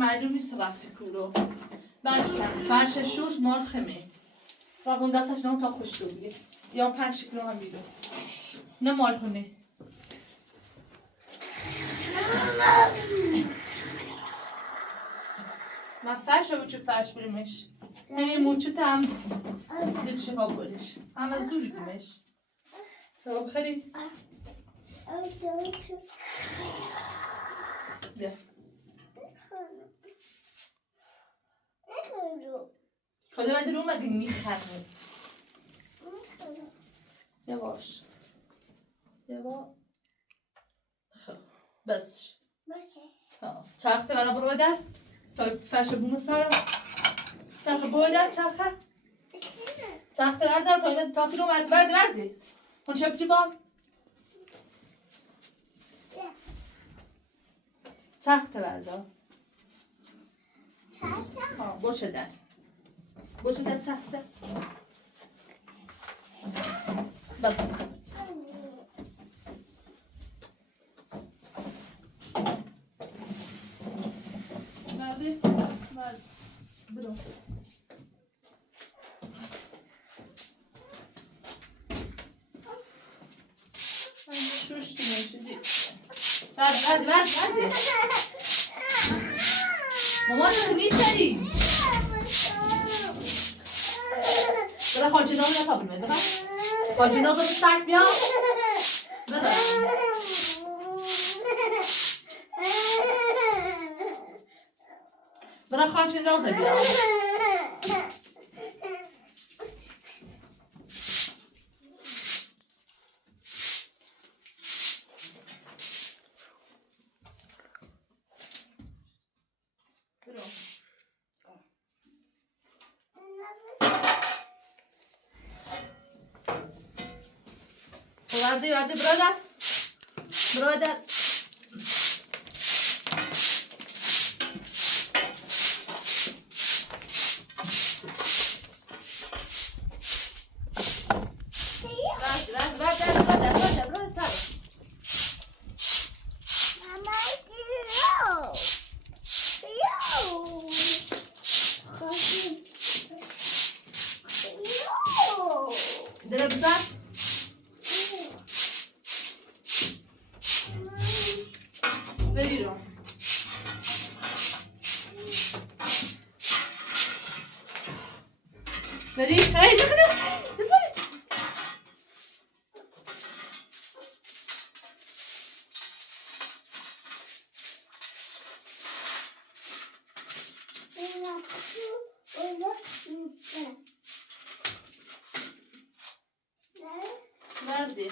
معلوم نیست رفتی کورو بعدشن فرش شوش مال خمه راون دستش نام تا خوش دوگه یا 5 کیلو هم بیرون نه مال کنه من فرش رو چه فرش بریمش همین موچه هم دل شفا برش هم از دوری دیمش تو بخری بیا خدا من رو اومدی میخرم یواش یواش خب بسش چرخته ولا برو در تا فرش بوم سرم چرخه برو در چرخه چرخته بردار تا اینه تا پیرو وردی اون شب چی بام چرخته بردار باشه در چرخته بله برو شوش دیگه برد مامان تو نیستی برای خانچه ناز نکابل میده خانچه ناز رو سک بیا برای خانچه ناز بیا Hadi brother. Verdi.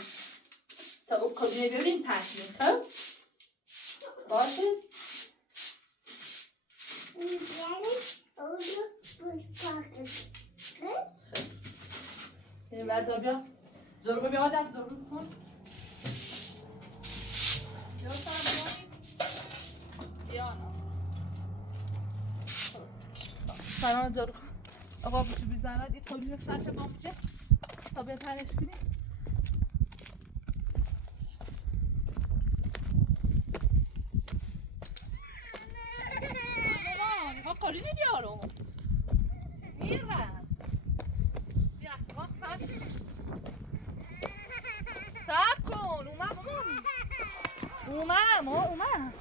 Tavuk konuya göreyim tersini. Ha? Başı. Verdi abi ya. Zorba bir adet zorba konu. Yok sana Diana. Sana zor. آقا بی زحمت این کلیون فرش باموجه تا بپرش کنیم مامان کلیون بیارم میرم بیا وقت فرش صبر کن اومم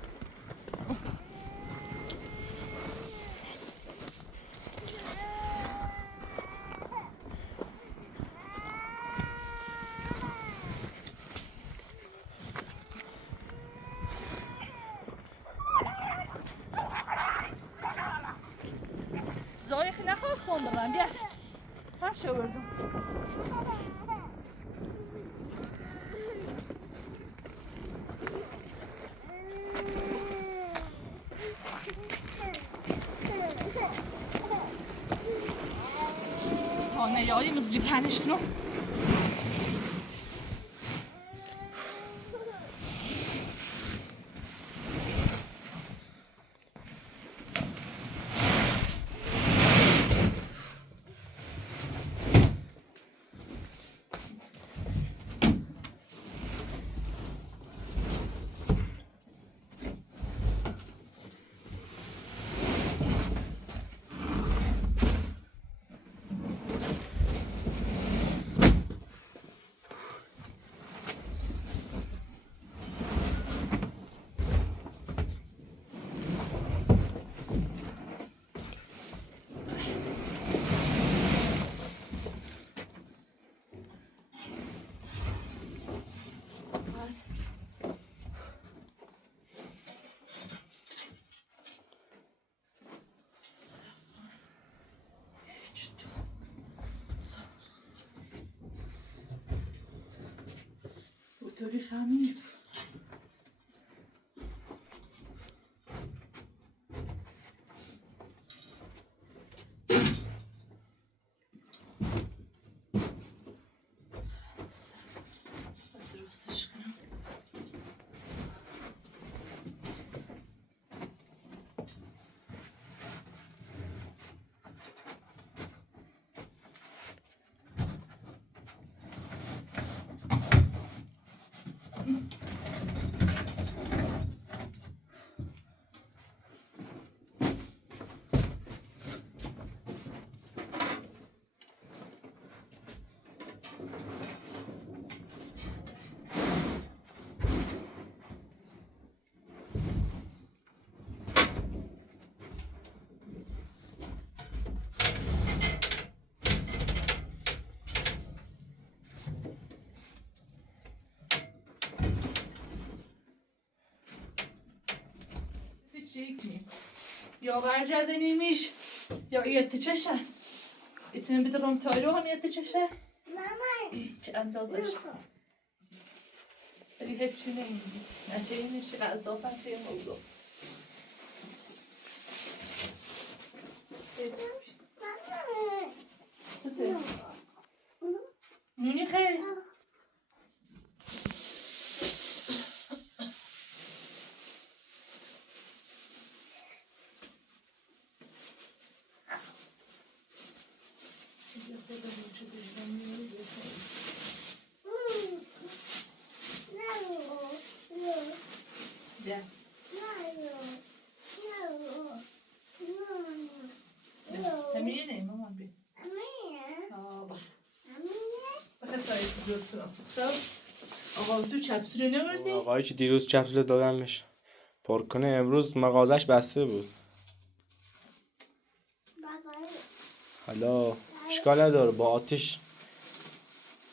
زایخی نخواست کن بگم بیا فرش آوردم نه یاری مزدی پنش کنم چطوری خمیر؟ درستش کنم. Ya vercerdeniymiş. Ya yetişeşe. İçine bir de rom tayro hem yetişeşe. Mama. Çe andazش. ولی هیچی نمیگی. نه چه اینش غذا چه این موضوع. نونی خیلی. آقا تو چپسوله نمیردی؟ آقایی که دیروز چپسوله دادمش پر کنه امروز مغازش بسته بود. حالا اشکال نداره با آتیش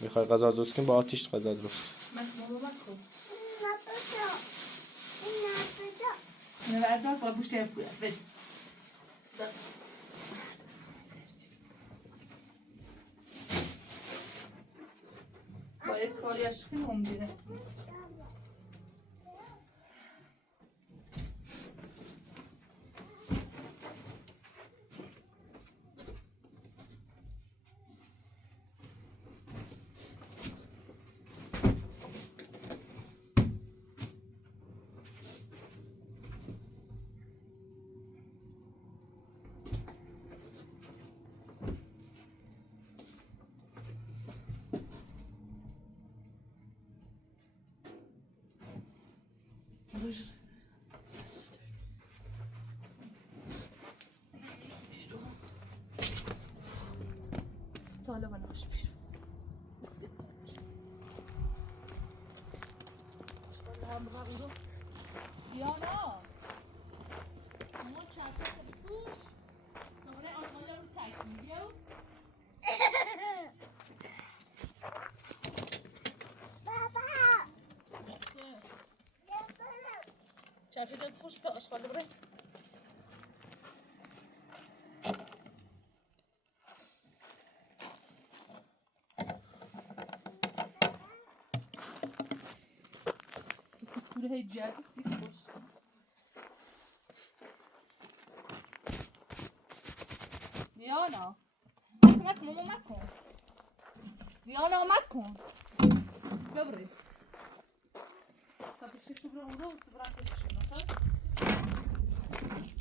میخوای غذا درست کنی با آتیش غذا درست کن. نه بردار فقط بوش تیف کوید بید باید کاری اشکی نمیدینه حالا بناش بیر بیانا ما چرخه بپوش دوباره آشغالا رو تک میدیو چرخه داد خوش که آشغالا بره کوره جدی سیخ خوش دیانا مکن ماما مکن دیانا مکن ببرید تا بشه برو اون رو برام بشه مثلا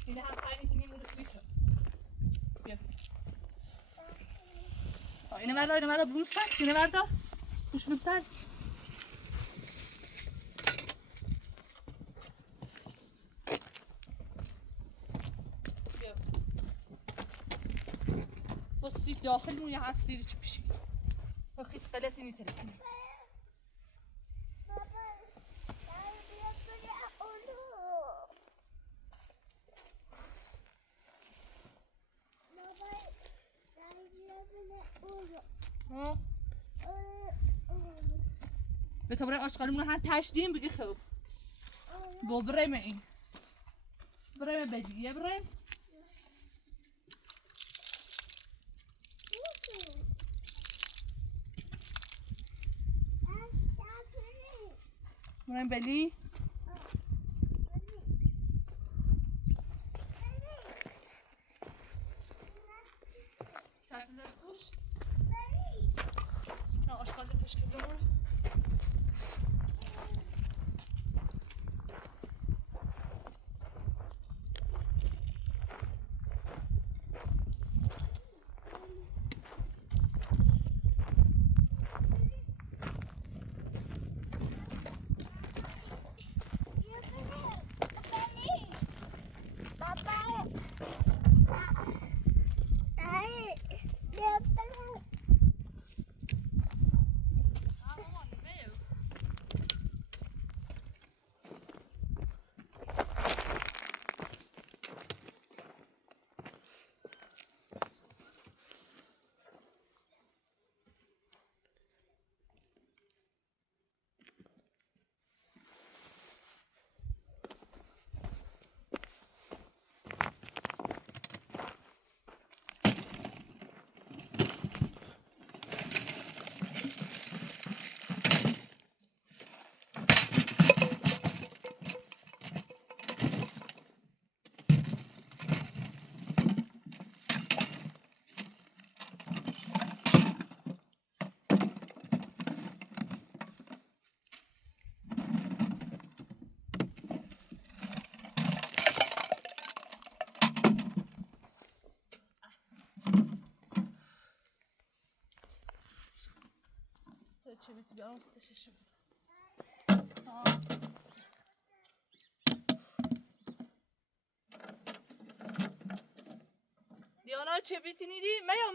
اینه هم خیلی که نیمون سیخه بیا اینه مردا بروستن اینه مردا خوش مستن بصي داخل مو يعصير تمشي واخي ثلاثين يتركني ها بتبري اشغالمون هن تشدیم بگی خوب بو بریم این بریم بجی یه بریم بریم بلی نه آشغال پشت کنم چه بیتی بیارم استششو دیانا چه بیتی نیدی؟ میو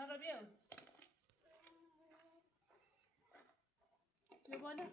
مرا بیاو بیا بالا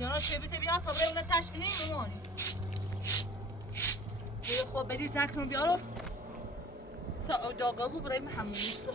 دیانا چه بیتی بیار تا برای اونه تشت بینیم مامانی خب بلی زکرون بیارو تا داغه بود برای همون نیسته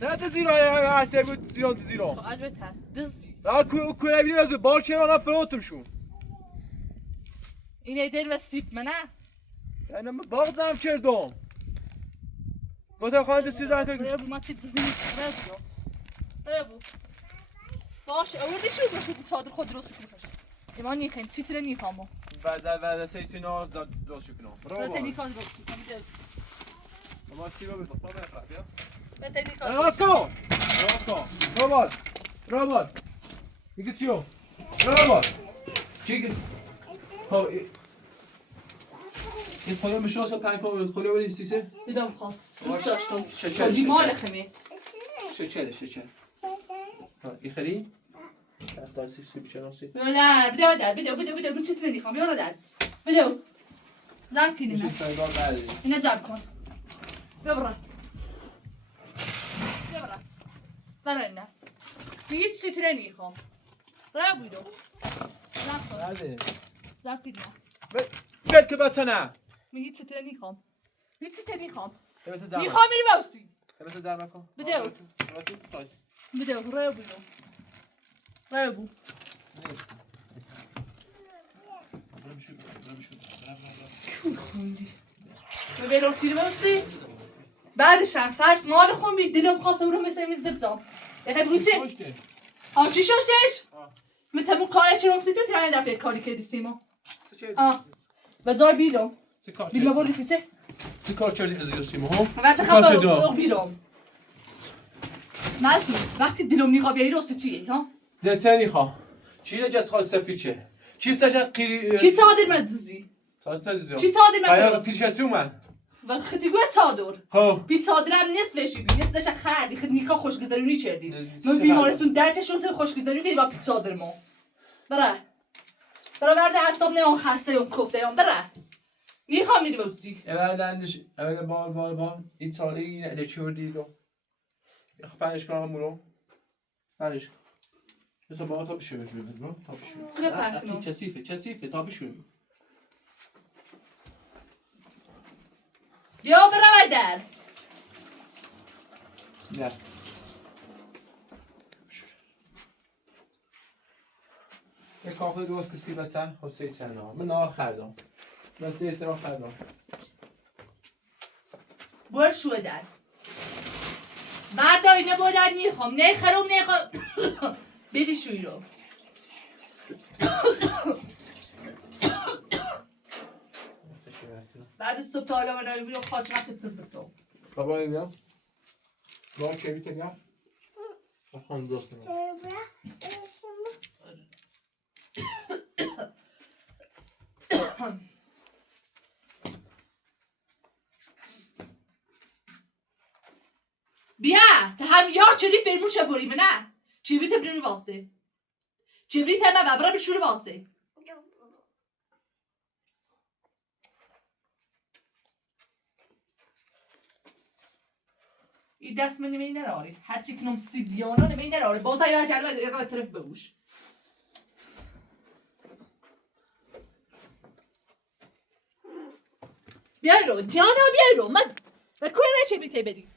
ساعت زیرا هسته بود زیرا خب عجبتر دزدی کنه بینیم از بار که من فراتمشون اینه دل و سیب منه یعنی من باغزم کردم گفت خواهند 13 تا برای ما چه دزدی برای بو باشه آوردی شو باشه که چادر خود درست کنی باشه ایمان نیکن چیتره نیکامو و سیسینا درست کنم برو تنیکا درست کنم ما سیبا بزن ما بخواه بیا برو تنیکا راسکو رابال دیگه چیو رابال چی خب این خواهی مشاس و پنج پا خواهی ولی سیسه دیدم خواست دوست داشتم خواهی مال خمه شچل این خری؟ تا سیسی بیچه ناسی بده من چیتره نیکام بیارو در بده زن کنی اینه جمع کن بیا برا برا اینه میگه چیتره نیکام رای بودو زن کن زن کنی بد که بچنه میگه چیتره نیکام میگه چیتره نیکام میخوام میری باستی مثل زرمه کن بده رای بود ببینم چی باستی بعدش هم فرش مال خون بید دلم خواسته برو مثل میز زبزام یه بگو چی؟ چی ششتش؟ میتونم کاره چی رمسی تو تیانه دفعه کاری کردی سیما و جای بیلم بیلم بردی سیچه؟ چی کار کردی از سیما ها؟ وقتی خواهد بیلم مزید وقتی دلم نیخوا بیایی راستی چیه ها؟ دلتن نیخوا چی نجاز خواه سفید چه؟ چی سجا قیری چی چادر مدزی؟ چی چادر مدزی؟ باید پیشتی اومد وقتی گوه چادر ها بی چادرم نصفشی بی نصفش خردی خد نیکا خوشگذرونی کردی من بیمارستون درچشون تو خوشگذرونی کردی با پی چادر ما برا ورده حساب نیام خسته اون کفته هم برا نیخوا میری بستی اول بال این سالی این الچوردی رو خب پنج کنم همونو پنج کن تو با تا بشه بگو تا بشه چه پرکنم کثیفه تا بشه یا برا در نه یک کافه درست کسی بچن حسی چنا من نار خردم من سه سر خردم بر شو در بعد اینه بودن نیخوام نه خرم بدی شوی رو بعد صبح تا حالا من بیرو خاطر حتی پر بتو بابا بیا بابا که بیت بیا خان دوست بیا تا هم یا چلی برموش بریم نه چی بیت بریم واسه چی بیت ما برا بشور واسه این دست من نمی نراری هرچی کنم سیدیانا نمی نراری بازا یا جلوه یه طرف بگوش بیای رو جانا بیای رو من و کوه چه بیته بری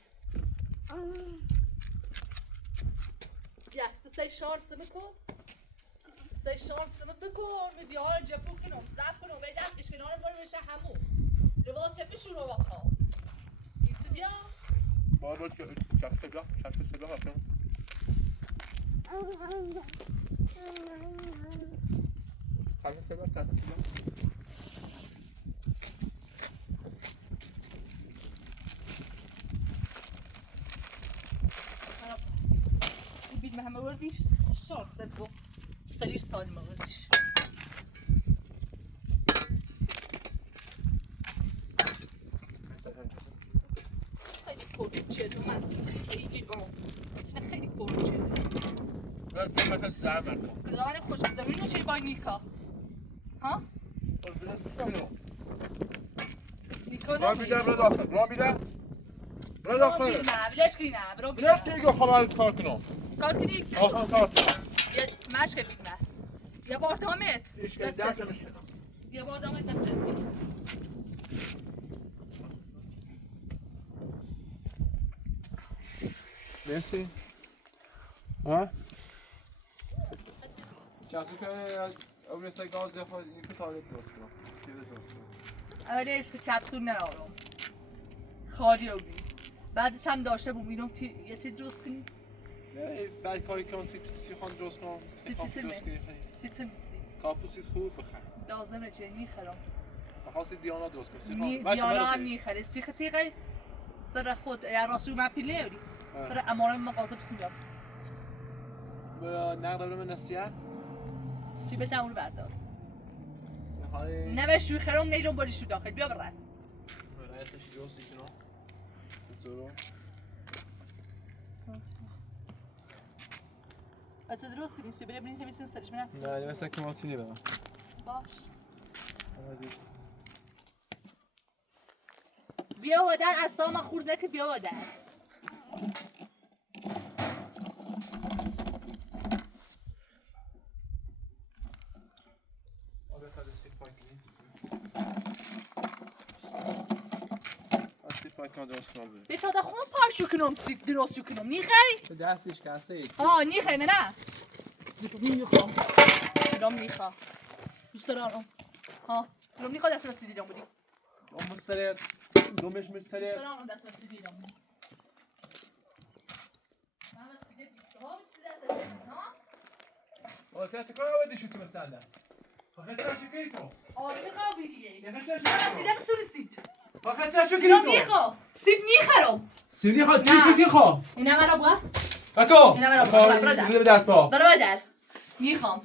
یا تسای شانس بکن تسای شانس بکن و دیار جبو کنم زب کنم و دستش کنارم برو بشه همون لباس چه بشور رو وقتا ایستی بیا بابا که شفت بیا هستم بیل همه وردیش شانس دو سریش سالم وردیش خیلی پرچه دو مسئول خیلی خیلی پرچه مثلا زحمت کن گذارن خوشگذرونی رو چه با نیکا ها؟ نیکا را بیده برو داخل را بیده برو داخل نه بلش کنی نه برو بیده بلش که ایگو خواهد کار کنم کار کنی آخان کار کنم یه مشک بیدمه یه بار دامت ایشکل درکمش کنم یه بار دامت دستت بید مرسی ها؟ کسی که اول سای گاز دفعه این که تاریخ درست کنم اولش که چپسون نرارم خالی رو بید بعدش هم داشته بوم اینو یه چیز درست کنی نه بعد کاری کن سی خان درست کن سیتن کاپوسیت خوب بخر لازمه چه میخرم خاصی دیانا درست کن دیانا هم میخره سیخ تیغه برای خود یا راسو من پیله بری برای اماره مغازه بسیار نقد من نسیه سیبت همونو بردار نه شوی خرم نیرم باری شو داخل بیا برای تو درست کنی سیبری بینید همیشون سرش منم نه مثلا که ما تینی برم باش بیا ودن اصلا من خورد نکه بیا ودن بساده خون پارشو کنم سیت درستشو کنم نیخی؟ دستش کسه ای نیخی منه نیخوام کدام نیخوام دوست دارم کدام نیخواه دست دستی دیدم بودی اون مسترد دومش مسترد دوست دارم دست دستی دیدم بودی من بس دیگه بیسته ها بیسته دست دستی دیدم واسه کار ودی شو تو مستنده فقط سرشو کی تو چه قابی دیگه من سرشو دیدم سوری سیت فقط سرشو کی کدام تو نیخواه سیب نیخرم سیب نیخواه چی سیب نیخواه اینه مرا بوا بکو اینه مرا بوا برادر دست با برادر نیخوام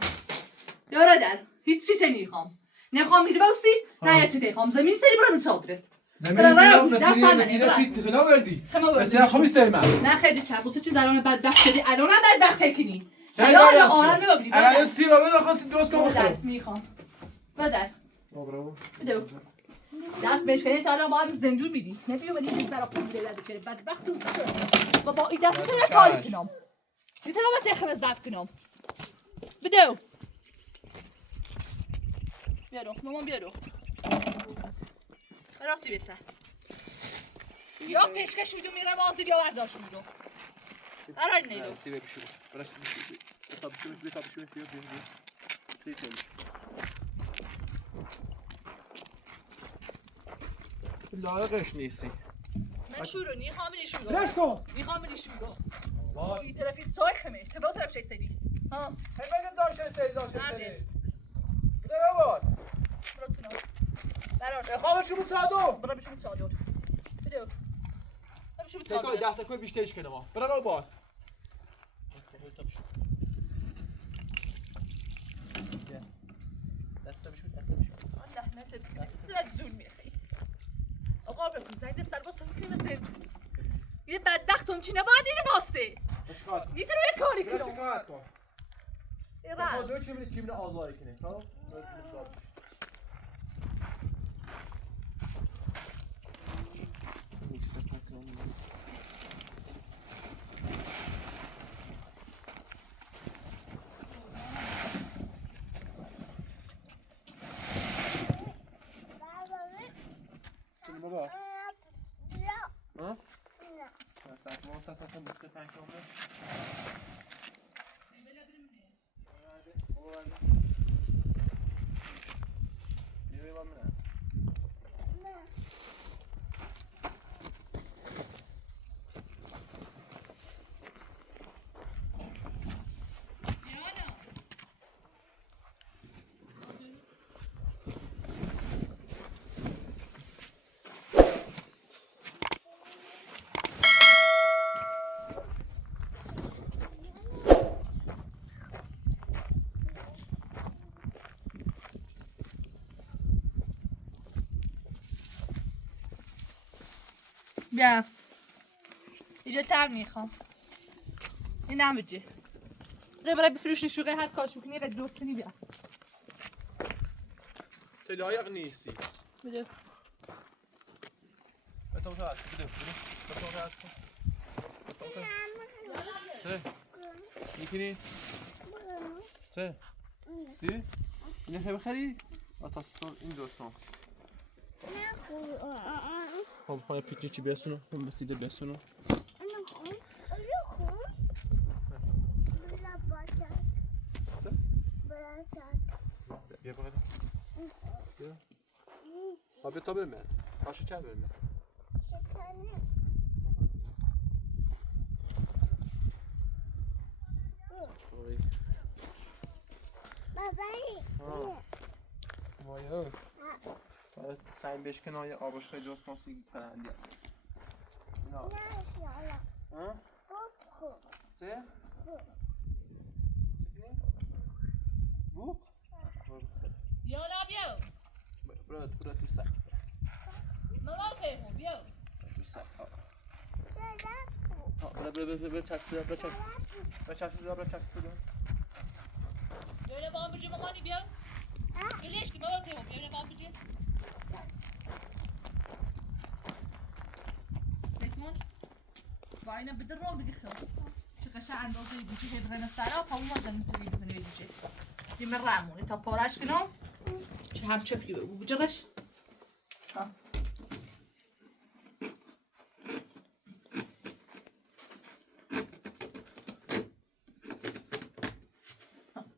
برادر هیچ چیزی نیخوام نخوام میره باسی نه یه چیزی خوام زمین سری برام صادرت زمین سری مسیر تیت خنا وردی مسیر خمی سری من نه خیلی شب واسه چی الان بدبخت شدی الان بدبخت تکنی الان آرام میبری الان سیب رو خاصی دوست کنم برادر میخوام برادر برو بدو دست بهش کنی تا الان با هم زندون میدی نبیو ولی هیچ برا خود دیده بکنه بدبخت تو بابا این دست تو رو کاری کنم میتونم واسه خرز دفت کنم بدو بیارو مامان بیارو راستی بهتر یا پیشکش میدو میره بازی یا برداشت میدو قرار نیدو سیب بشو برش بشو بیا لایقش نیستی من شروع نیخوام بینیشون گو برشو نیخوام بینیشون گو این طرفی سای خمه تبا طرف شای سیدی ها همه زاشت سری مرده بده بابا برو تونو براش خواهش رو صادو برو بشون صادو بدو بشون تکای صادو دست کوی بیشترش کنم برو بابا دست بشو لعنتت کنه چقدر زول میخوای آقا بگو زنگ سر با سفری مثل یه بدبختم چی نباید اینو باسته نیت رو یه کاری کنم چیکار کن ایران دو کیمونه آزاری کنه خب بابا ها؟ نه ساعت ما تا مشکل پنج کامله بیا اینجا تر میخوام این نمیدی برای بفروشی شوقه هر کاشو کنی قد دوست کنی بیا تو لایق نیستی بده بتو تو هست بده بتو تو هست چه میکنی چه سی اینو خیلی بخری آتاستون این دوستان خب خواهی پیچه چی بیاسونو هم بسیده بیاسونو بیا بقید بیا بیا تا برمه پاشو چه برمه مایا باید سعی بشکن آیا آبش خیلی جاست کنسی پرندی نه ها؟ چه؟ بوق؟ بیا نبیو برو تو سر مواقع بیا تو سر برو چشم بیا بام بجی مامانی بیا گلیش که مواقع بیا بام بجی سکون با اینا بدرون بگی خیلی چقدر اندازه بجی هی بغن سرا پامون مازن سری بزنی بجی دی من رامونی تا پارش کنم چه هم چفلی بجیش ها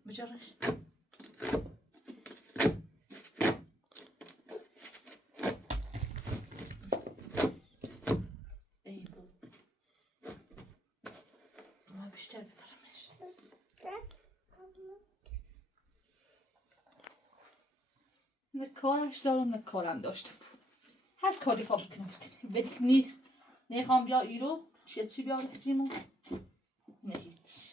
بجیش بیشتر بترمش نه کارش دارم نه کارم داشته هر کاری خواب بکنم ولی نخوام بیا ایرو چی بیا رسیمو نه هیچ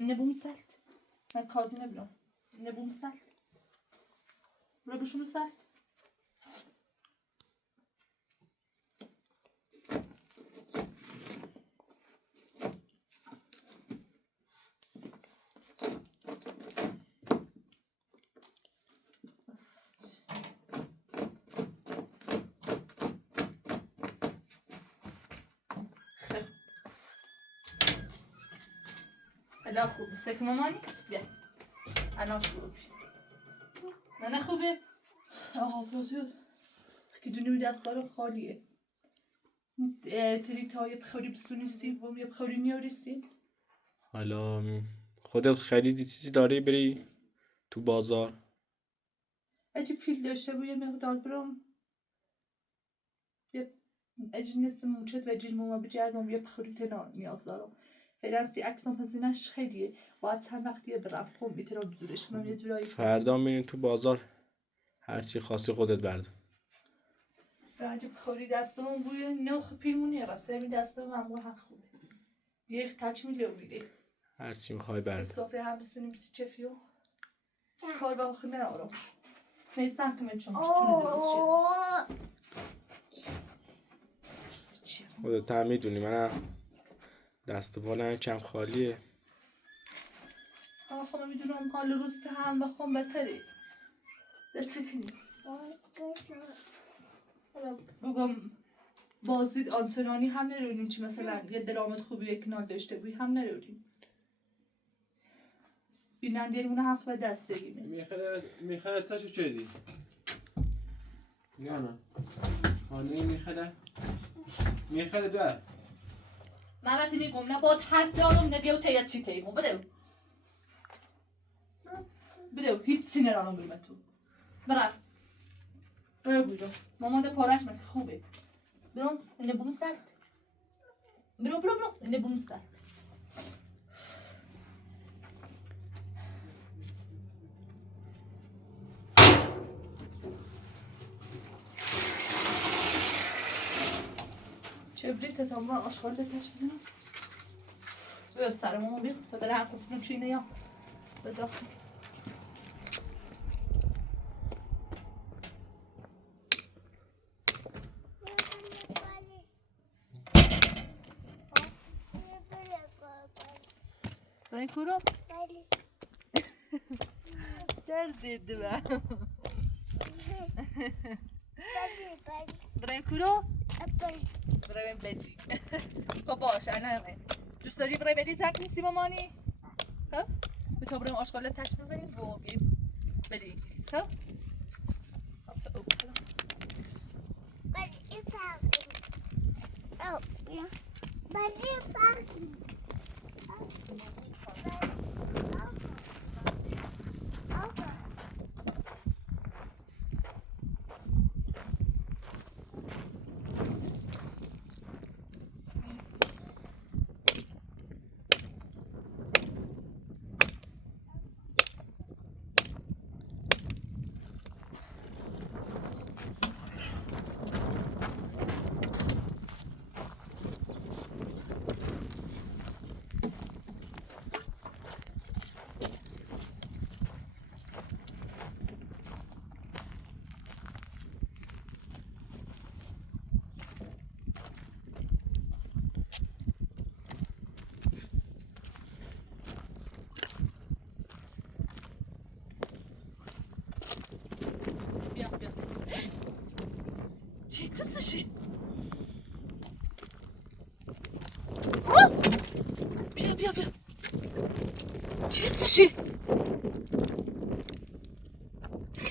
نبوم سلت من کار نمیرم نبوم سلت برو بشونو سلت الان خوبه سک مامانی بیا الان خوبه نه خوبه آبادو وقتی دونیم دست بارو خالیه تریت های بخوری بستونیستیم و یه بخوری نیاریستیم حالا خودت خریدی چیزی داری بری تو بازار؟ اگه پیل داشته بود یه مقدار برم یه اگه نصف موچت و جیل موما بجردم یه بخوری تنا نیاز دارم فعلا سی اکسام هزینه‌اش خیلیه باید چند وقتیه برم خب میتونم بزورش کنم یه جورایی فردا میرین تو بازار هر چی خواستی خودت بردار. راجع بخوری دستم بوی نوخ پیلمونیه واسه می دستم معمول هم خوبه یک تاچ میلیون میده هر چی میخوای بردار. صافی هم بستونیم سی چفیو کار با آخه مرارم میستم که من چونی درست شد خودت هم میدونی منم دست و بالم کم خالیه. آخه من میدونم حال روز که هم بخوام بهتره دستی کنیم بگم بازدید آنچنانی هم نرونیم چی مثلا یه درامت خوبی یک کنار داشته بوی هم نرونیم بینندیرمون هم به دست بگیریم میخره چشو چردی؟ نه خانه میخره دو من وقتی نگم نه باید حرف دارم نه بیاو تایید چی تاییمون بدو هیچ سی نرانم بریم تو برو بیرون مامان ده پارش من خوبه برو اینه بوم سرد برو اینه بوم سرد چه بریت تا ما آشغال تش بزنم بیا سر ماما بیا تا داره هم کفنون چینه یا به داخل برای کورو؟ درد دلم برای کورو؟ برای بدی خب باشه نه دوست داری برای بدی زن نیستی مامانی؟ خب؟ به تو بریم آشغال تش بزنیم و بیم بدی خب؟ چی؟ ها؟ بیا بیا بیا چی؟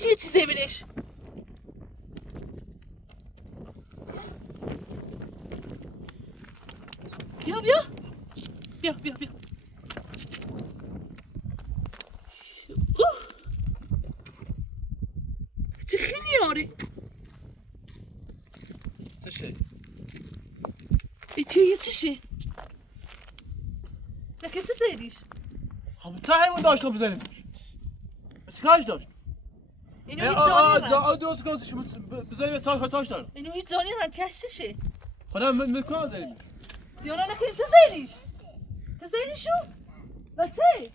یه چیزی بینش بیا چه خیلی یاری چشه؟ ایتیه چشه؟ نکه تو زیدیش؟ خب تا همون داشت تو بزنیم چیکارش داشت؟ اینو هیچ زانی درست کنسش بزنیم تاش دارم اینو هیچ زانی من چششه خدا میکنم بزنیم دیانا نکه تو زیدیش؟ تو زیدیشو؟ بچه؟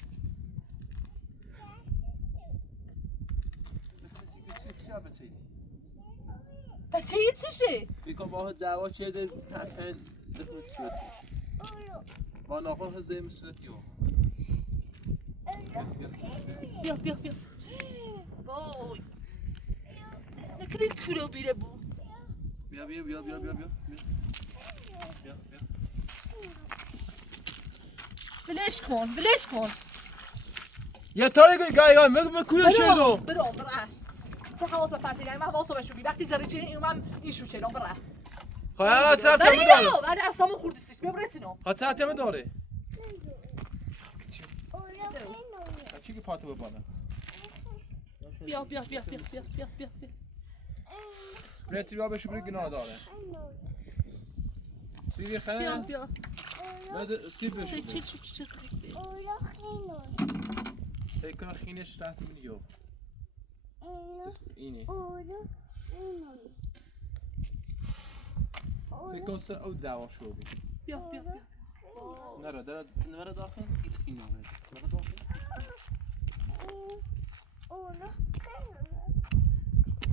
بچه یه چشه؟ بیکن با دعوا چه ده پتن دفعه چیه با ناخون هزه مسلط یو بیا وای نکنه کورو بیره بو بیا بلش کن یه تاری گای من کویا شدو برو تو حواس به پرچه یعنی من حواس به شوگی وقتی زره چینه اینو این شو شدم بره خواهد ساعت همه داره بعد اصلا خوردیستیش بیا برتینو خواهد ساعت همه داره چی که پاتو ببانه بیا برتی بیا بشو بری گناه داره سیری خیلی بیا بعد سیب بشو چه سیب فکر کنم خینش رفت میگو اینی فکر کنم سر او دعوا شد بیا نره داخل هیچ خینه نره داخل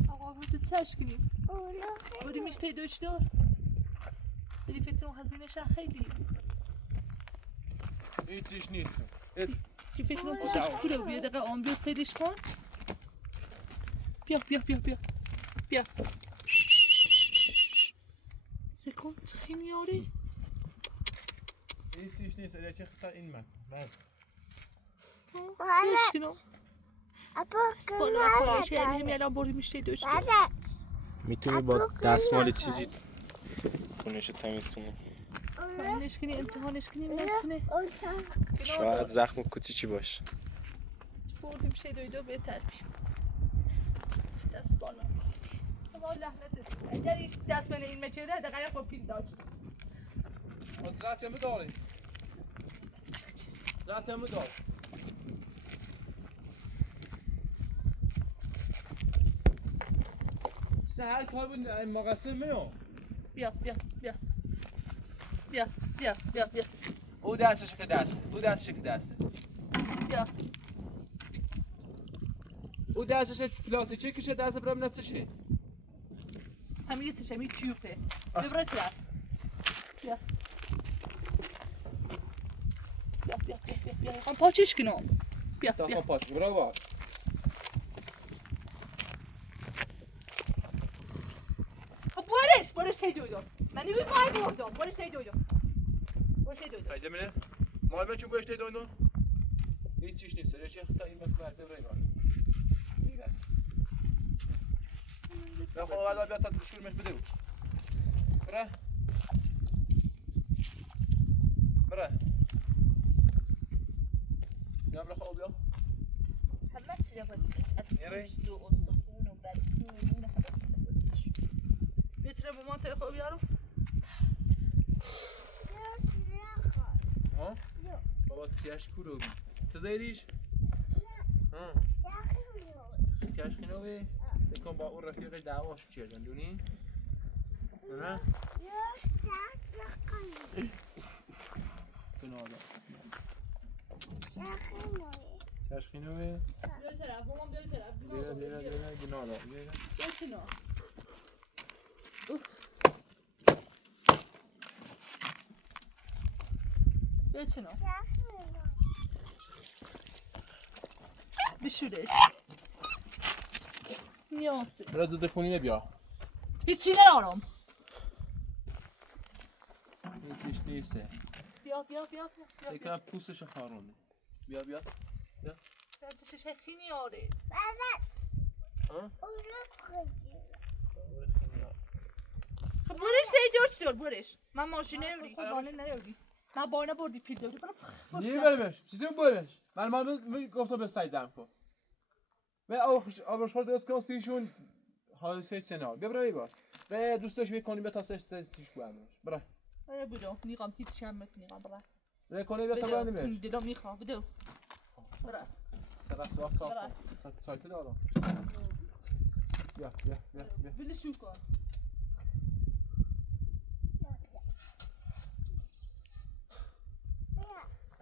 آقا تو تشکیلی بودی میشته دکتر بری فکر کنم هزینه‌ش خیلی هیچیش نیست که فکر کنم تشش کوره بیا دقیقه آن بیا سیدش کن بیا سکن خیلی یاری هیچیش نیست اگه چه خطا این من تشکیلم بالا خودش یعنی همین الان بردی میشته دکتر میتونی با دستمال چیزی خونش رو تمیز کنی تمرینش کنی امتحانش کنی نتونه شاید زخم کوچیکی باشه بردی میشه دویدو بهتر بیم دست بالا اما لحنت اگر یک دست من این مچه ده دقیقه با پیل داشت ساعت همه داره سهل کار بود مقصر میو بیا او دستش که دسته بیا او دستش پلاستیکی کشه دست برام نتشه همین یه تشه می تیوپه ببره طرف بیا هم پاچش کنم بیا تا پاش برو برش تی دویدو من نیوی پای بردم برش تی دویدو خیلی منه مال من چون برش تی دویدو هیچیش نیست رشی خطا این مثل مرده برای من نه خواهد باید بیاد تا شورمش بده بود بره بیا بره خواه بیا همه چی را بودیش از پشت و استخون و برکون و همه چی را بودیش بیتره با ما تای خواه بیارو ها؟ بابا تیاش کورو بی تو زیریش؟ نه تیاش خینوی؟ بکن با اون رفیقش دعواش چیه جندونی؟ نه؟ کنادا تیاش خینوی؟ بیای طرف مامان بیای طرف بیا گنادا بیا چنا بیا چنا بشورش نیاسته برای زده خونی نبیا هیچی ندارم پوستش نیسته. بیا فکرم پوستش خارونه. بیا. دستش خیلی آره. ها؟ خب برش دیدی برش. من ماشین نمیری. خب بانه نیاری. نه بانه بردی پیل داری. نیه برمش. چیزی برمش. من گفتم به سعی زم کن. و آبش خورد درست کن سیشون حادثه سنا. بیا برای باش. و دوستش میکنیم به تا سیش باندش. برای. آره برو. نیقام هیچ شمت نیقام برای. کنی به تا باندش. دلم میخوام بدو. برای. سر سوار کار. سایت دارم. بیا. بله شو کن.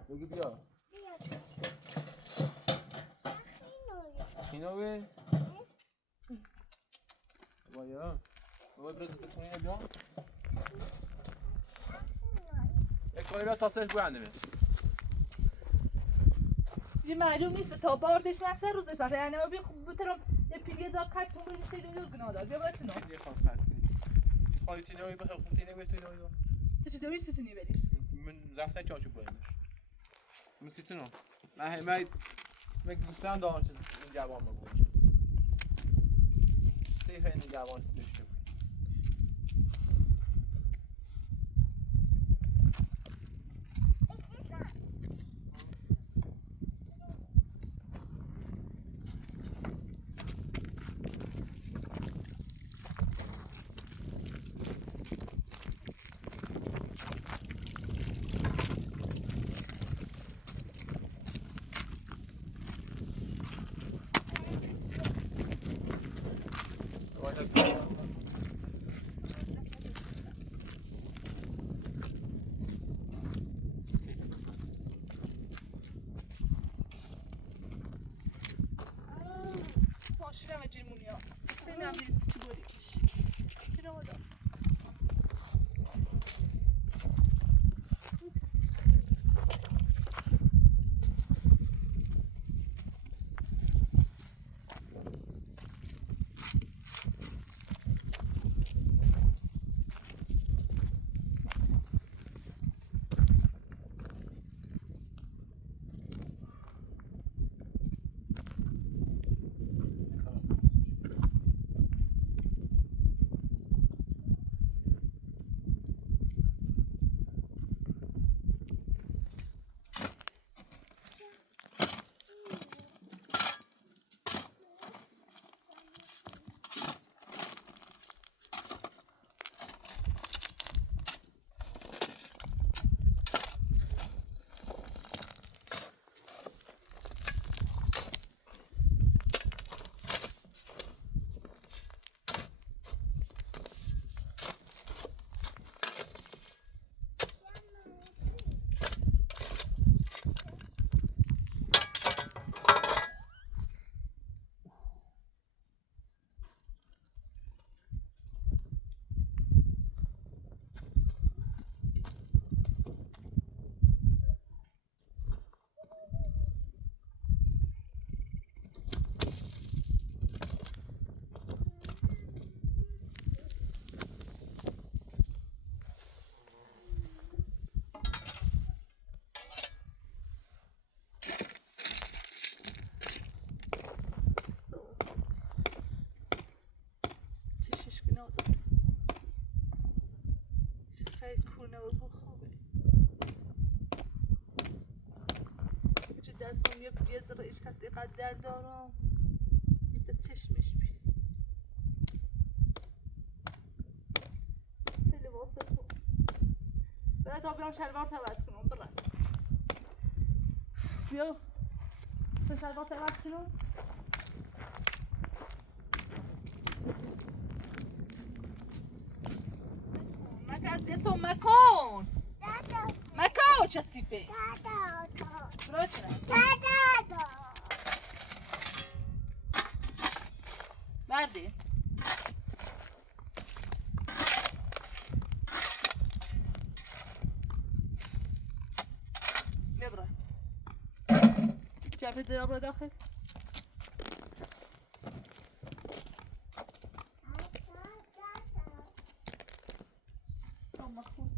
بگی بیا. خینوی. بایا. بابا برز بتونی بیا. کنی به تا سیش باندش. یه معلوم نیست تا باردش مقصد روزش وقتی یعنی ما بیا بترم یه پیلی زاب کش سون بریم سید دور گنا دار بیا باید سینو پیلی خواهد خرد کنید خواهی سینوی بخیر خود سینوی توی نوی تو چه دوری سینی بریش من زفته چاچو بایمش من سیتونو من دوستان دارم چیز این جوان بگویم تی خیلی جوان سیتشته ماشینم جیمونیا سینم نیست چی بریش کنار دار خیلی کونه و خوبه چه دستم یه ذره ایش کسی قدر دارم میده چشمش بی خیلی واسه خوب بیا تا بیام شلوار تبس کنم برن بیا تو شلوار تبس کنم تو مکن مکن چه سیپه بردی ببرای جبه دراب را داخل سامه خود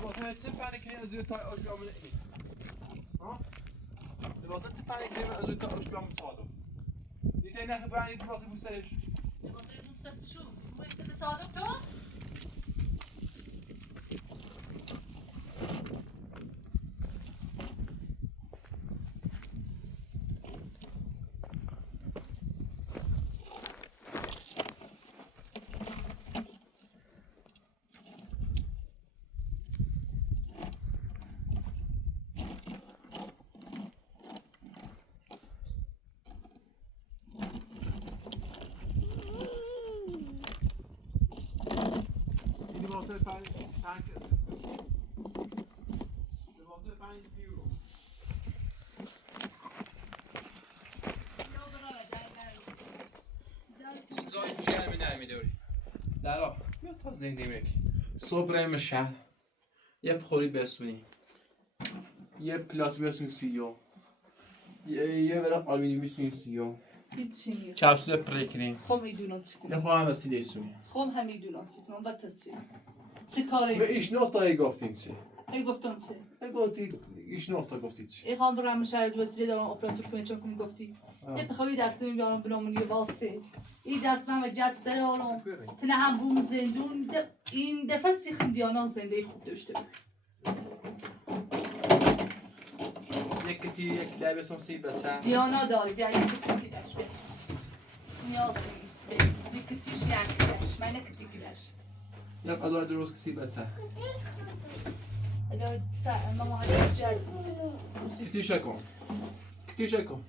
لباسا چه پنیکی از روی تا آش بیامونه این ها لباسا چه پنیکی از روی تا آش بیامونه صادق دیگه نه برای لباس بوسش لباسای بوسش شو بوسش صادق تو لباسا پنیک لباسا پنیک بیرو چیزای جمعی نمیداری زهرا بیا تا زنده میرک صبح بریم شهر یه بخوری بسونی یه پلات بسونی سیو یه برای آلومینی بسونی سیو هیچی چپسول پرکریم خب میدونم چی کنم یه خواهم وسیله سونی خب هم میدونم چی کنم و تا چی کاری به ایش نقطه گفتین چی؟ ای گفتم چی گفتی ایش نقطه گفتی چی؟ ای خواهم برم شاید وسیله دارم اپراتور کنه چون کنی گفتی یه بخوایی دسته میبیارم برامون یه واسه این دست من و جت داره آرام تنه هم بوم زندون این دفعه سیخیم دیانا زنده خوب داشته بود یک کتی یک لبه سی بچه دیانا داری بیا یک کتی گیرش بیا نیاز نیست بیا یک کتیش یک گیرش من کتی گیرش یک غذای درست کسی بچه اگر ماما های جل کتی شکن کتی شکن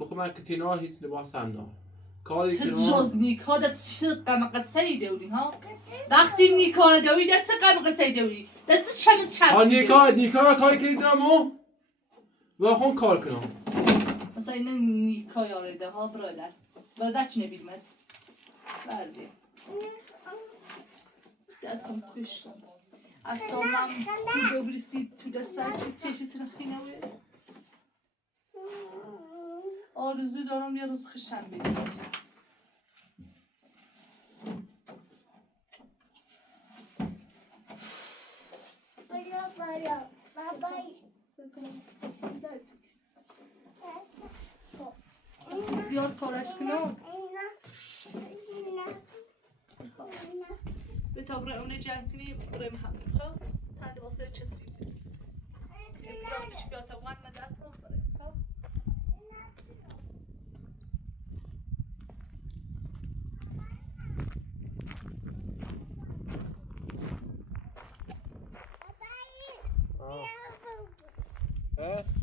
بخو من کتی نه هیچ لباس هم نه کاری که جز نیکا دا چه قمقصه دوری ها وقتی نیکا رو دوری دا چه قمقصه دوری دا چه چمز چستی دوری نیکا کاری که دیدم و خون کار کنم مثلا این نیکا یارده ها برادر چی نبیدمت برده دستم کشتم اصابم کودو بریسید تو دستم چشی ترخینوه آرزو دارم یه روز خشن بریزم زیاد کارش کنم به تا برای اونه جمع کنی برای همون خب تنده واسه چه سیفه یه پلاستیچ بیاد تا وقت من دستم برای خب ها